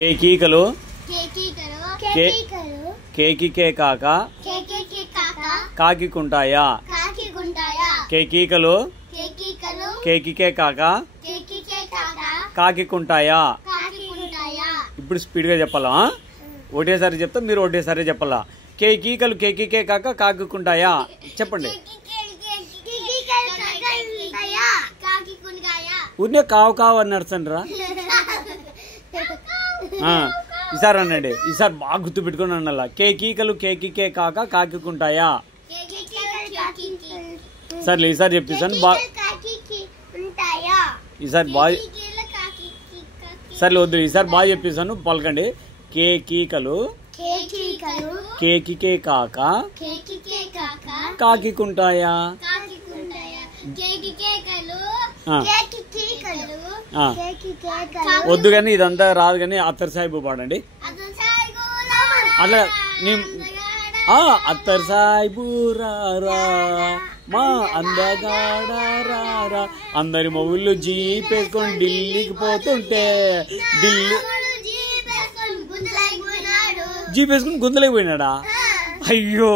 కేకీకలు కేకికే కాక కాకికుంటాయా? కేకీకలు కేకికే కాక కాకికుంటాయా? ఇప్పుడు స్పీడ్ గా చెప్పాలా? ఒకటేసారి చెప్తా, మీరు ఒకటేసారి చెప్పాలా? కేకీకలు కేకికే కాక కాకికుంటాయా? చెప్పండి. ఊరినే కావు కావు అని నడుచండిరా. ఈసారి అనండి, ఈసారి బాగా గుర్తు పెట్టుకుని అనాల. కేకీకలు కేకికే కాక కాకికుంటాయా? సర్లే ఈసారి చెప్పేసాను బాగా. ఈసారి బాగా సర్లే వద్దు, ఈసారి బాగా చెప్పేసాను పలకండి. కేకీకలు కేకికే కాక కాకికుంటాయా? వద్దు కానీ ఇదంతా రాదు కానీ అత్తర్ సాహిబు పాడండి. అట్లా అత్తర్ సాహిబు రారా మా అందగాడారా, అందరి మొగుళ్ళు జీప్ వేసుకొని ఢిల్లీకి పోతుంటే జీప్ వేసుకుని గుంతలేకపోయినాడా? అయ్యో.